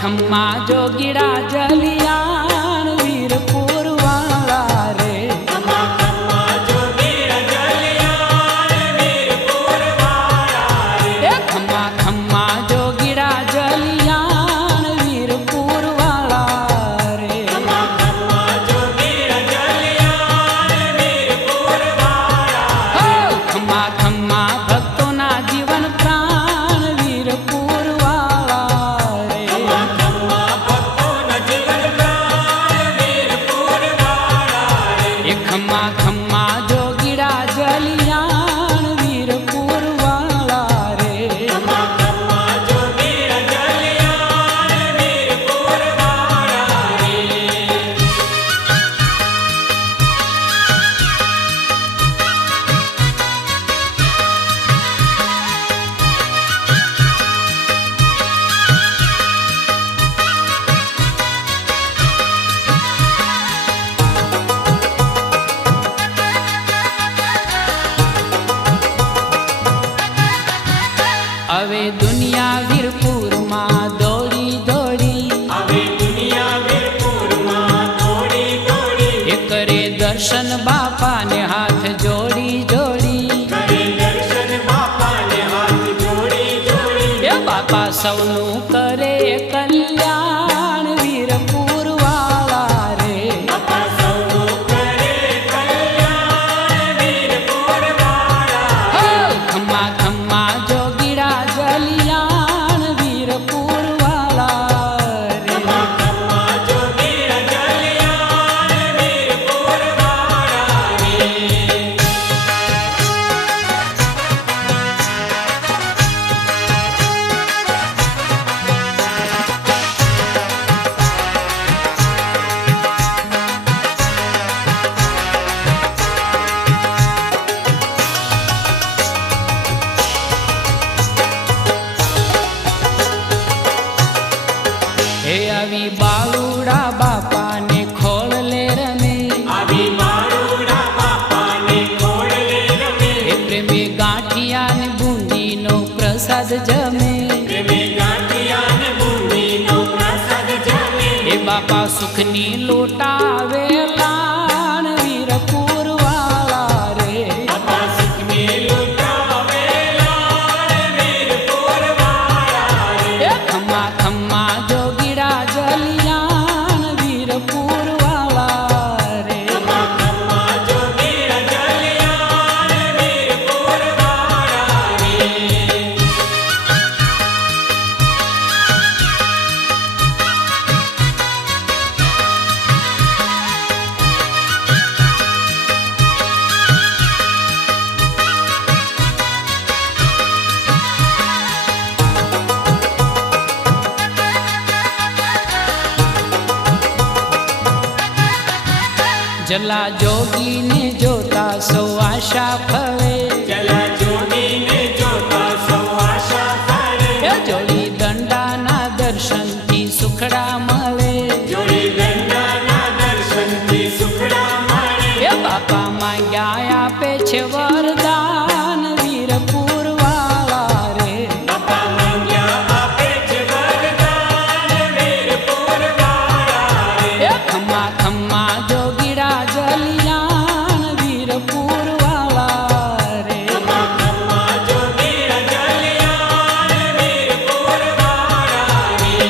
खम्मा जोगीड़ा जलियान वीरपुर वाला रे। खम्मा खम्मा जोगीड़ा जलियान वीरपुर वाला रे। खम्मा खम्मा जोगीड़ा जलियान वीरपुर वाला रे। खम्मा खम्मा जोगीड़ा जलियान वीरपुर वाला रे। खम्मा खम्मा भक्तों ना जीवन प्राण वीरपुर वाला रे। खम्मा खम्मा भक्तों ना जीवन प्राण वीरपुर वाला रे। खम्मा खम्मा जोगीड़ा जलियान वीरपुर वाला रे। खम्मा खम्मा जोगीड़ा जलियान वीरपुर वाला रे। अवे दुनिया वीरपुर माँ दौड़ी दौड़ी। अवे दुनिया वीरपुर माँ दौड़ी दौड़ी। करे दर्शन बापा ने हाथ जोड़ी जोड़ी। करे दर्शन बापा ने हाथ जोड़ी जोड़ी। बापा सौनु करे कल्याण वीरपुर वाला रे। बापा सौनु करे कल्याण वीरपुर वाला रे। खम्मा खम्मा जोगीड़ा जलियान वीरपुर वाला रे। खम्मा खम्मा जोगीड़ा जलियान वीरपुर वाला रे। हे अवी बालूड़ा बापा ने खोल ले रमे। अभी बालूड़ा बापा ने खोल ले रमे। हे प्रेमी गांठिया ने बूंदी नो प्रसाद जमे। प्रेमी गांठिया ने बूंदी नो प्रसाद जमे। हे बापा सुखनी लुटावे लान वीरपुर वाला रे। बापा सुखनी लुटावे लान वीरपुर वाला रे। खम्मा खम्मा जोगीड़ा जलियान वीरपुर वाला रे। खम्मा खम्मा जोगीड़ा जलियान वीरपुर वाला रे। जला जोगी ने जोता सो आशा फले। जला जोगी ने जोता सौ आशा फले। जोड़ी दंडा ना दर्शन की सुखड़ा मले। जोड़ी दंडा ना दर्शन की सुखड़ा मारे। बापा मांग्या आपे छे वरदान वीरपुर वाला रे। बापा मांग्या आपे छे वरदान वीरपुर वाला रे। खम्मा खम्मा जोगीड़ा जलियान वीरपुर वाला रे। खम्मा खम्मा जोगीड़ा जलियान वीरपुर वाला रे।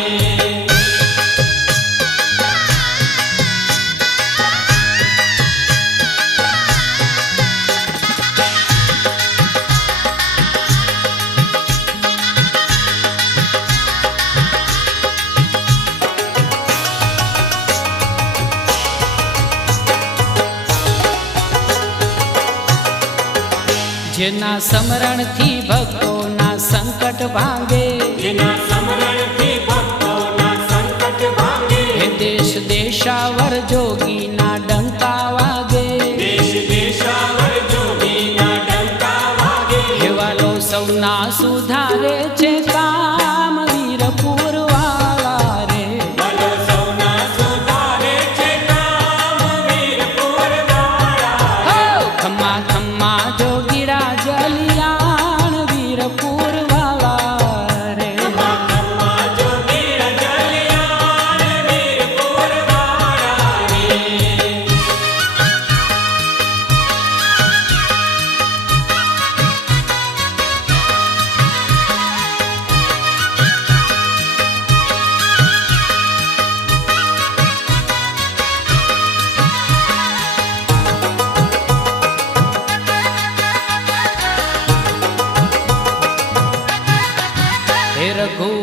जेना समरण थी भक्तो ना संकट भांगे। जिना समरण थी भक्तों ना संकट भांगे। हे देश देशावर जोगी ना डंका वागे। देश देशावर जोगी ना डंका वागे। हे वालो सौना सुधारे छे काम वीरपुर वाला रे। वालो सौना सुधारे छे काम वीरपुर वाला रे। खम्मा खम्मा जोगीड़ा जलियान वीरपुर वाला रे। खम्मा खम्मा जोगीड़ा जलियान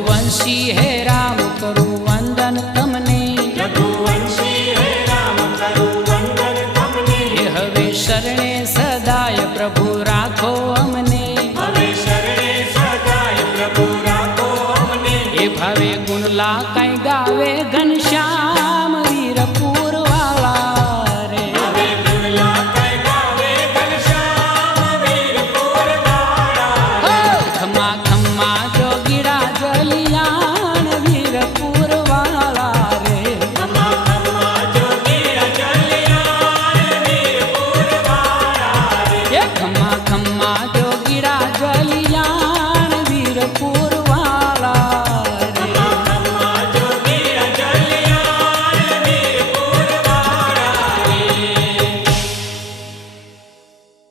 રઘુવંશી હે રામ કરું વંદન તમને રઘુવંશી હે રામ કરું વંદન તમને એ હવે શરણે સદાય પ્રભુ રાખો અમને હવે શરણે સદાય પ્રભુ રાખો અમને એ ભાવે ગુણલા કઈ ગા